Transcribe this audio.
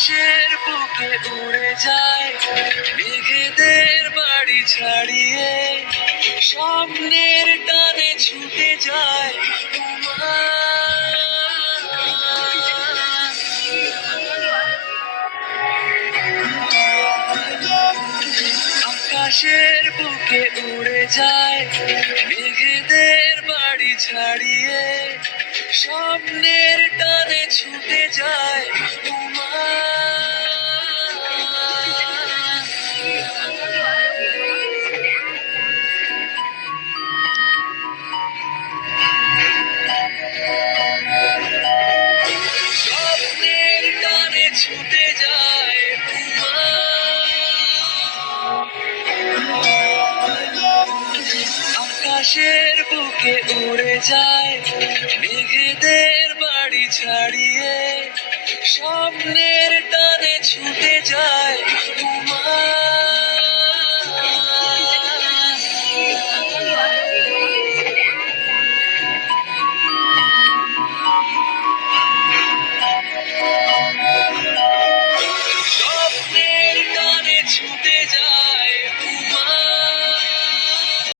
আকাশের বুকে উড়ে যায় মেঘেদের বাড়ি ছাড়িয়ে, স্বপ্নের টানে ছুটে যায় আকাশের বুকে উড়ে যায় মেঘেদের বাড়ি ছাড়িয়ে, স্বপ্নের টানে ছুটে যায় স্বপ্নের টানে ছুটে যায় আকাশের বুকে উড়ে যায় মেঘেদের বাড়ি ছাড়িয়ে, স্বপ্নের টানে ছুটে যায়।